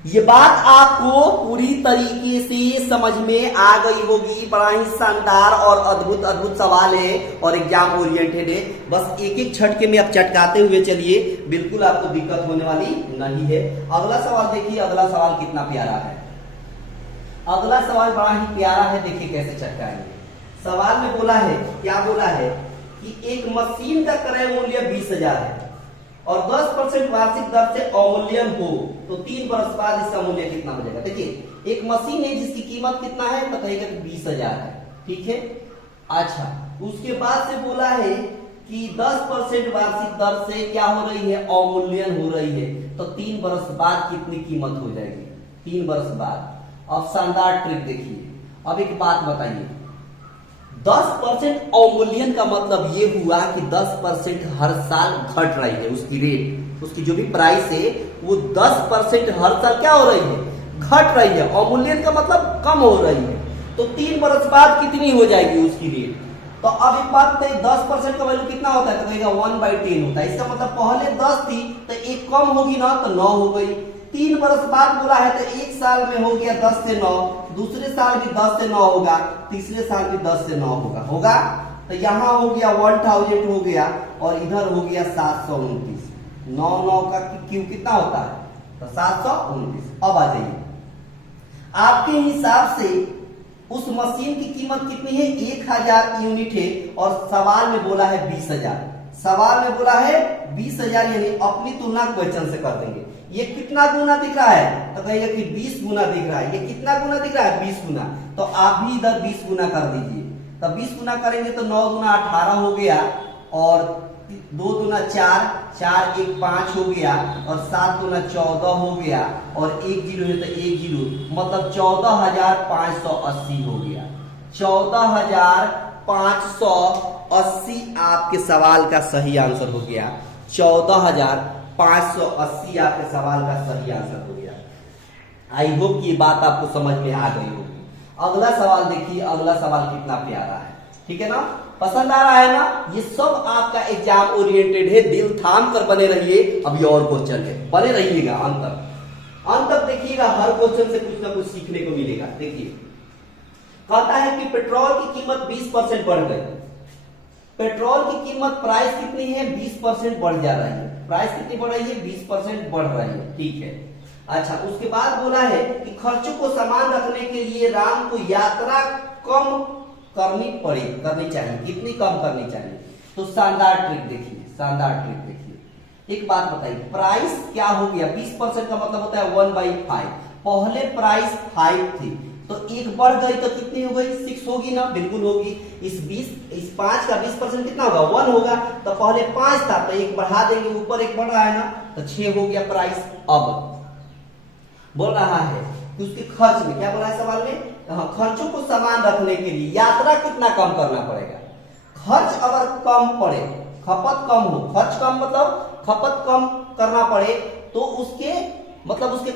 ये बात आपको पूरी तरीके से समझ में आ गई होगी। बड़ा ही शानदार और अद्भुत अद्भुत सवाल है और एग्जाम ओरिएंटेड है। बस एक एक झटके में आप चटकाते हुए चलिए, बिल्कुल आपको दिक्कत होने वाली नहीं है। अगला सवाल देखिए, अगला सवाल कितना प्यारा है। अगला सवाल बड़ा ही प्यारा है, देखिए कैसे चटकाएंगे। सवाल में बोला है, क्या बोला है कि एक मशीन का क्रय मूल्य 20,000 है और 10% वार्षिक दर से अवमूल्यन हो तो 3 वर्ष बाद इसका मूल्य कितना हो जाएगा। देखिए एक मशीन है जिसकी कीमत कितना है, तो कहेगा 20,000 है। ठीक है। अच्छा, उसके बाद से बोला है कि 10% वार्षिक दर से क्या हो रही है, अवमूल्यन हो रही है, तो 3 वर्ष बाद कितनी कीमत हो जाएगी 3 वर्ष बाद। अब शानदार ट्रिक देखिए। अब एक बात बताइए, 10% अवमूल्यन का मतलब ये हुआ कि 10% हर साल घट रही है उसकी रेट, उसकी जो भी प्राइस है वो 10% हर साल क्या हो रही है, घट रही है। अवमूल्यन का मतलब कम हो रही है, तो 3 वर्ष बाद कितनी हो जाएगी उसकी रेट। तो अब एक बात बताइए, 10% का वैल्यू कितना होता है, तो कहेगा 1/10 होता है। इसका मतलब पहले 10 थी तो एक कम होगी ना, तो 9 हो गई। 3 वर्ष बाद बोला है तो एक साल में हो गया 10 से 9, दूसरे साल भी 10 से 9 होगा, तीसरे साल भी 10 से 9 होगा। तो यहाँ हो गया 1000 हो गया और इधर हो गया 729। 9 9 का क्यू कितना होता है, तो 729। अब आ जाइए, आपके हिसाब से उस मशीन की कीमत कितनी है, 1000 यूनिट है और सवाल में बोला है 20,000। सवाल में बोला है 20,000, यानी अपनी तुलना क्वेश्चन से कर देंगे। ये कितना गुना दिख रहा है, तो कहिएगा कि 20 गुना दिख रहा है। ये कितना गुना दिख रहा है, 20 गुना, तो आप भी इधर 20 गुना कर दीजिए। तो 20 गुना करेंगे तो 9 गुना 18 हो गया, और 2 गुना 4, 4 1 5 हो गया, और 7 गुना 14 हो गया, और 1 जीरो है तो 1 जीरो, मतलब 14,580 हो गया। 14,580 आपके सवाल का सही आंसर हो गया। 14,580 आपके सवाल का सही आंसर हो गया। आई होप कि ये बात आपको समझ में आ गई होगी। अगला सवाल देखिए, अगला सवाल कितना प्यारा है, ठीक है ना, पसंद आ रहा है ना। ये सब आपका एग्जाम ओरिएंटेड है, दिल थाम कर बने रहिए। अभी और क्वेश्चन है, बने रहिएगा अंत तक देखिएगा, हर क्वेश्चन से कुछ ना कुछ सीखने को मिलेगा। देखिए, कहता है कि पेट्रोल की कीमत 20% बढ़ गई। पेट्रोल की कीमत प्राइस कितनी है, 20% बढ़ जा रही है। प्राइस कितनी बढ़ रही है, 20% बढ़ रही है, ठीक है। अच्छा, उसके बाद बोला है कि खर्चों को समान रखने के लिए राम को यात्रा कम करनी चाहिए। कितनी कम करनी चाहिए, तो शानदार ट्रिक देखिए, शानदार ट्रिक देखिए। एक बात बताइए, प्राइस क्या हो गया, 20% का मतलब होता है 1/5। पहले प्राइस 5 थी, तो एक बढ़ गई तो कितनी हो गई, 6 होगी ना, बिल्कुल होगी। इस 5 का 20% कितना होगा, 1 होगा। तो पहले 5 था, तो एक बढ़ा देंगे, ऊपर एक बढ़ रहा है ना, तो 6 हो गया प्राइस। अब बोल रहा है कि उसके खर्च में क्या बोला है सवाल में, खर्चों को समान रखने के लिए यात्रा कितना कम करना पड़ेगा। खर्च अगर कम पड़े, खपत कम हो, खर्च कम मतलब खपत कम करना पड़े, तो उसके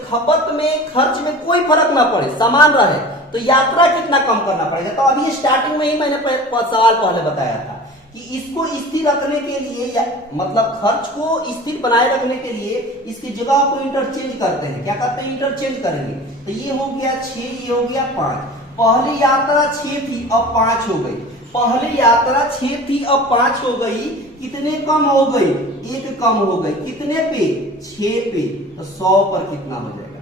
खपत में, खर्च में कोई फर्क ना पड़े, समान रहे, तो यात्रा कितना कम करना पड़ेगा। तो अभी स्टार्टिंग में ही मैंने सवाल पहले बताया था कि इसको स्थिर रखने के लिए, मतलब खर्च को स्थिर बनाए रखने के लिए इसकी जगह को इंटरचेंज करते हैं। क्या करते हैं, इंटरचेंज करेंगे। तो ये हो गया 6, ये हो गया 5। पहली यात्रा 6 थी, अब 5 हो गई। पहली यात्रा 6 थी, अब 5 हो गई। कितने कम हो गई, 1 कम हो गई। कितने पे, 6 पे। तो 100 पर कितना हो जाएगा,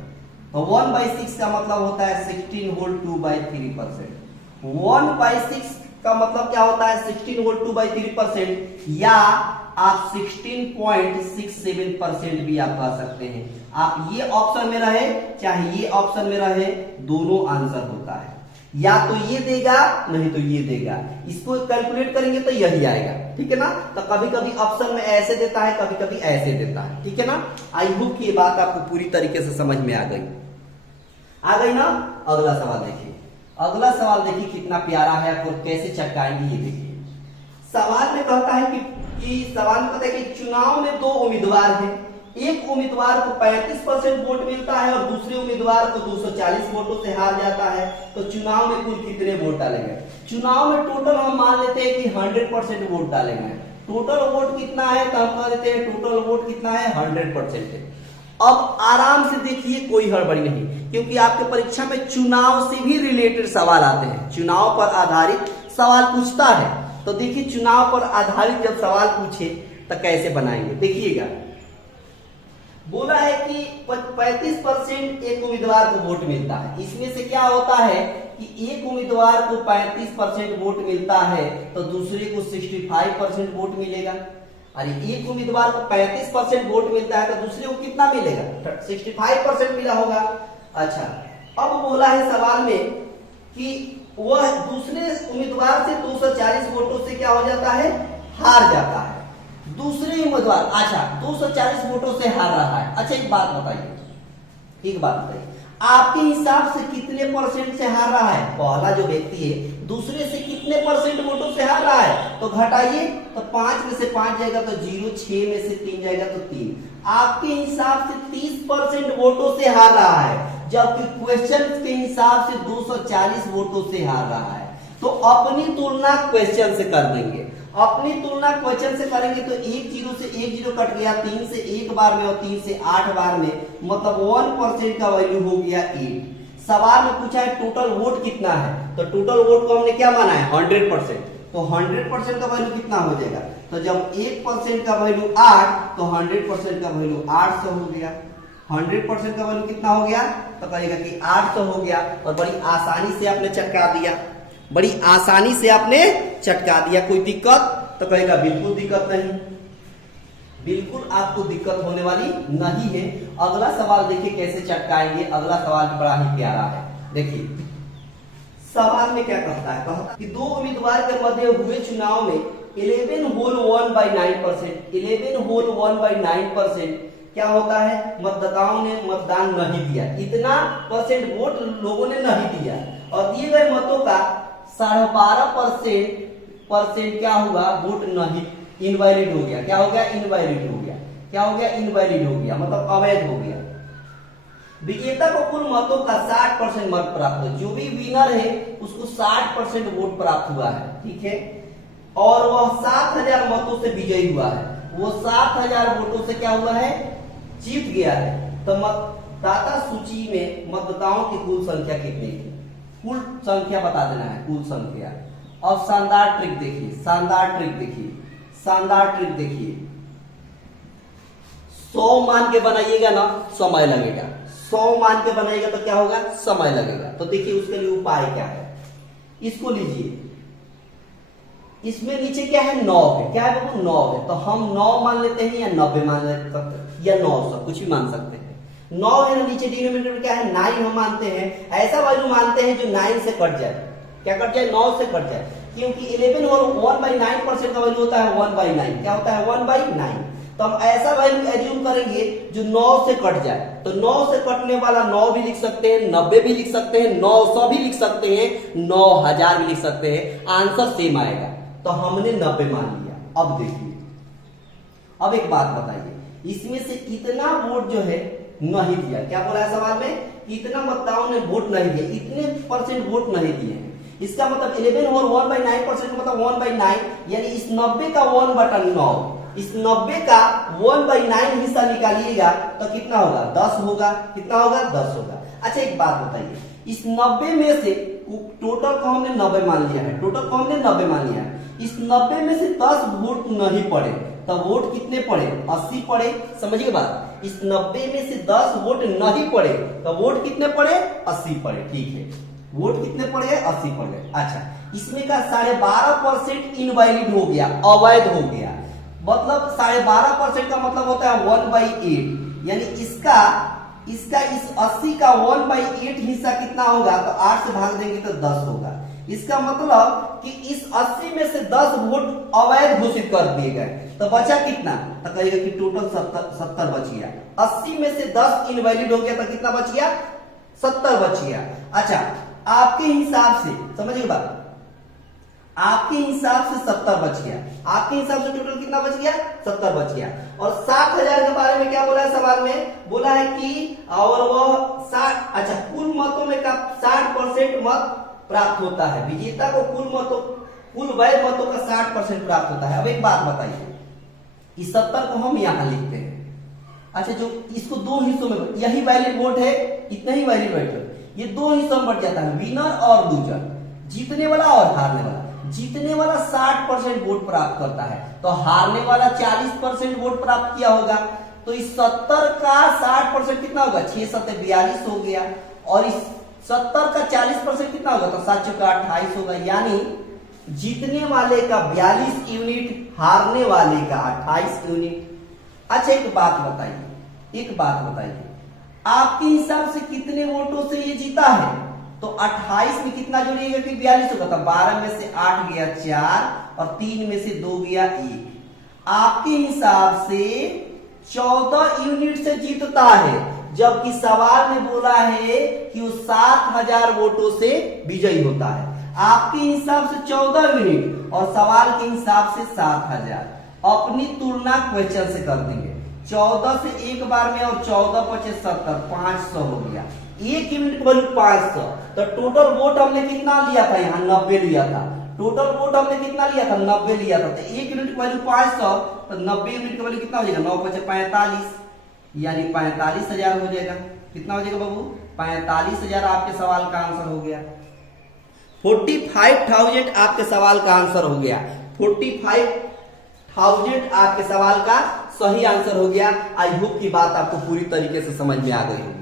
तो 1/6 का मतलब होता है 16 होल 2/3%। 1/6 का मतलब क्या होता है, 16 होल 2/3%, या आप 16.67% भी आप कह सकते हैं। आप ये ऑप्शन में रहे चाहे ये ऑप्शन में रहे, दोनों आंसर होता है। या तो ये देगा, नहीं तो ये देगा। इसको कैलकुलेट करेंगे तो यही आएगा, ठीक है ना। तो कभी कभी ऑप्शन में ऐसे देता है, कभी कभी ऐसे देता है, ठीक है ना। आई होप कि ये बात आपको पूरी तरीके से समझ में आ गई ना। अगला सवाल देखिए, अगला सवाल देखिए कितना प्यारा है, आपको कैसे चटकाएंगे ये देखिए। सवाल में कहता है कि सवाल में कहता है कि चुनाव में 2 उम्मीदवार हैं। एक उम्मीदवार को 35% वोट मिलता है और दूसरे उम्मीदवार को 240 वोटों से हार जाता है। तो चुनाव में कुल कितने वोट डालेंगे। चुनाव में टोटल हम मान लेते हैं कि 100% वोट डालेंगे। टोटल वोट कितना है, तो हम कह देते हैं टोटल वोट कितना है, 100% है। अब आराम से देखिए, कोई हड़बड़ी नहीं, क्योंकि आपके परीक्षा में चुनाव से भी रिलेटेड सवाल आते हैं, चुनाव पर आधारित सवाल पूछता है। तो देखिए, चुनाव पर आधारित जब सवाल पूछे तो कैसे बनाएंगे, देखिएगा। बोला है कि 35% एक उम्मीदवार को वोट मिलता है। इसमें से क्या होता है कि एक उम्मीदवार को 35% वोट मिलता है, तो दूसरे को 65% वोट मिलेगा। अरे, एक उम्मीदवार को 35% वोट मिलता है, तो दूसरे को कितना मिलेगा, 65% मिला होगा। अच्छा, अब बोला है सवाल में कि वह दूसरे उम्मीदवार से 240 वोटों से क्या हो जाता है, हार जाता है। दूसरे उम्मीदवार, अच्छा, 240 वोटों से हार रहा है। अच्छा, एक बात बताइए, आपके हिसाब से कितने परसेंट से हार रहा है। पहला जो व्यक्ति है दूसरे से कितने परसेंट वोटों से हार रहा है, तो घटाइए, तो 5 में से 5 जाएगा तो 0, 6 में से 3 जाएगा तो 3। आपके हिसाब से 30% वोटों से हार रहा है, जबकि क्वेश्चन के हिसाब से 240 वोटों से हार रहा है। तो अपनी तुलना क्वेश्चन से कर देंगे। अपनी तुलना क्वेश्चन से करेंगे तो 1 0 से 1 0 कट गया, 3 से 1 बार में और 3 से 8 बार में, मतलब 1% का वैल्यू हो गया 8। सवाल में पूछा है टोटल वोट कितना है, तो टोटल वोट को हमने क्या माना है, 100%। तो 100% का वैल्यू कितना हो जाएगा, तो जब 1% का वैल्यू 8, तो 100% का वैल्यू 800 हो गया। 100% का वैल्यू कितना हो गया, तो कहेगा कि 800 हो गया। और बड़ी आसानी से आपने चटका दिया, बड़ी आसानी से आपने चटका दिया। कोई दिक्कत, तो कहेगा बिल्कुल दिक्कत नहीं। बिल्कुल आपको दिक्कत होने वाली नहीं है। अगला सवाल देखिए कैसे चटकाएंगे। अगला सवाल भी बड़ा ही प्यारा है। देखिए सवाल में क्या कहता है कि दो उम्मीदवार के मध्य हुए चुनाव में 11 होल 1/9%, 11 होल 1/9% क्या होता है, मतदाताओं ने मतदान नहीं दिया। इतना परसेंट वोट लोगों ने नहीं दिया और दिए गए मतों का 12.5% क्या हुआ, वोट नहीं, इनवैलिड हो गया। क्या हो गया, इनवैलिड हो गया। क्या हो गया, इनवैलिड हो गया, मतलब अवैध हो गया। विजेता को कुल मतों का 60% मत प्राप्त हुआ। जो भी विनर है उसको 60% वोट प्राप्त हुआ है, ठीक है, और वह 7000 मतों से विजयी हुआ है। वो 7000 वोटों से क्या हुआ है, जीत गया है। तो मतदाता सूची में मतदाताओं की कुल संख्या कितनी थी, कुल संख्या बता देना है, कुल संख्या। और शानदार ट्रिक देखिए, शानदार ट्रिक देखिए, शानदार ट्रिक देखिए। 100 मान के बनाइएगा ना, समय लगेगा। 100 मान के बनाइएगा तो क्या होगा, समय लगेगा। तो देखिए उसके लिए उपाय क्या है, इसको लीजिए, इसमें नीचे क्या है, 9 है। क्या है बाबू, 9 है। तो हम 9 मान लेते हैं या 90 मान सकते हैं या 900, कुछ भी मान सकते हैं। 9 है ना, नीचे डिनोमिनेटर में क्या है, 9 हम मानते हैं। ऐसा वैल्यू मानते हैं जो 9 से कट जाए। क्या कट जाए, 9 से कट जाए, क्योंकि 11 और 1/9% का वैल्यू होता है 1/9। क्या होता है, 1/9। तो हम ऐसा वैल्यू एज्यूम करेंगे जो 9 से कट जाए। तो 9 से कटने वाला 9 भी लिख सकते हैं, 90 भी लिख सकते हैं, 900 भी लिख सकते हैं, 9000 भी लिख सकते हैं, आंसर सेम आएगा। तो हमने 90 मान लिया। अब देखिए, अब एक बात बताइए, इसमें से कितना वोट जो है नहीं दिया। क्या बोला है सवाल में, कितना मतदाताओं ने वोट नहीं दिया, इतने परसेंट वोट नहीं दिए हैं। इसका मतलब 11 और 1/9% का मतलब 1/9, यानी इस 90 का 1/9, इस 90 का 1/9 हिस्सा निकालिएगा तो कितना होगा, 10 होगा। कितना होगा, 10 होगा। अच्छा एक बात बताइए, इस 90 में से टोटल को हमने 90 मान लिया है, टोटल को हमने 90 मान लिया है। इस 90 में से 10 वोट नहीं पड़े तो वोट कितने पड़े, 80 पड़े। समझिए बात, इस 90 में से 10 वोट नहीं पड़े तो वोट कितने पड़े, 80 पड़े। ठीक है, वोट कितने पड़े, 80 पड़े। अच्छा, इसमें का 12.5% इनवैलिड हो गया, अवैध हो गया। मतलब 12.5% का मतलब होता है 1/8, यानी इसका इस 80 का 1/8 हिस्सा कितना होगा, तो 8 से भाग देंगे तो 10 होगा। इसका मतलब कि इस 80 में से 10 वोट अवैध घोषित कर दिए गए, तो बचा कितना, तो कहेगा कि टोटल 70 बच गया। 80 में से 10 इनवैलिड हो गया तो कितना बच गया, 70 बच गया। अच्छा, आपके हिसाब से समझिए बात, आपके हिसाब से 70 बच गया। आपके हिसाब से टोटल कितना बच गया, 70 बच गया। और 7000 के बारे में क्या बोला है सवाल में, बोला है कि और वह 60, अच्छा कुल मतों में का 60% मत प्राप्त होता है। विजेता को कुल वैध मतों का 60% प्राप्त होता है। अब एक बात बताइए, इस 70 को हम यहां लिखते हैं। अच्छा, जो इसको 2 हिस्सों में, यही वैलिड वोट है, इतना ही वैलिड वोट है, ये 2 हिस्सों में बढ़ जाता है, विनर और लूजर, जीतने वाला और हारने वाला। जीतने वाला 60% वोट प्राप्त करता है, तो हारने वाला 40% वोट प्राप्त किया होगा। तो इस 70 का 60% कितना होगा, 6 7 42 हो गया। और इस 70 का 40% कितना होगा, तो 7 चौका 28 होगा। यानी जीतने वाले का 42 यूनिट, हारने वाले का 28 यूनिट। अच्छा एक बात बताइए, एक बात बताइए, आपके हिसाब से कितने वोटों से ये जीता है, तो 28 में कितना जोड़िएगा कि 42 होगा, तो 12 में से 8 गया 4 और 3 में से 2 गया 1। आपके हिसाब से 14 यूनिट से जीतता है, जबकि सवाल में बोला है कि वो 7000 वोटों से विजयी होता है। आपके हिसाब से 14 यूनिट और सवाल के हिसाब से 7000। अपनी तुलना क्वेश्चन से कर देंगे। 14 से एक बार में और 14 पचे 70, 500 हो गया। 1 यूनिट वैल्यू 500। तो टोटल वोट हमने कितना लिया था, यहाँ 90 लिया था। टोटल वोट हमने कितना लिया था, 90 लिया था। तो 1 यूनिट वैल्यू 500, तो 90 यूनिट का वैल्यू कितना हो जाएगा, 9 पचे 45, यानी 45,000 हो जाएगा। कितना हो जाएगा बाबू, 45,000 आपके सवाल का आंसर हो गया। 45,000 आपके सवाल का आंसर हो गया। 45,000 आपके सवाल का सही आंसर हो गया। आई होप की बात आपको पूरी तरीके से समझ में आ गई होगी।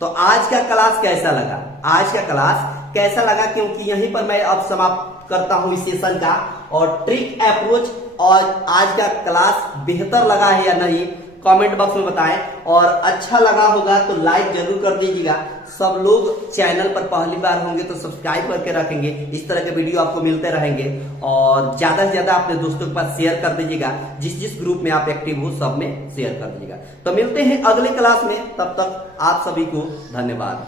तो आज का क्लास कैसा लगा, आज का क्लास कैसा लगा, क्योंकि यहीं पर मैं अब समाप्त करता हूं इस सेशन का। और ट्रिक अप्रोच और आज का क्लास बेहतर लगा है या नहीं कमेंट बॉक्स में बताएं, और अच्छा लगा होगा तो लाइक जरूर कर दीजिएगा। सब लोग चैनल पर पहली बार होंगे तो सब्सक्राइब करके रखेंगे, इस तरह के वीडियो आपको मिलते रहेंगे। और ज्यादा से ज्यादा अपने दोस्तों के पास शेयर कर दीजिएगा, जिस जिस ग्रुप में आप एक्टिव हो सब में शेयर कर दीजिएगा। तो मिलते हैं अगले क्लास में, तब तक आप सभी को धन्यवाद।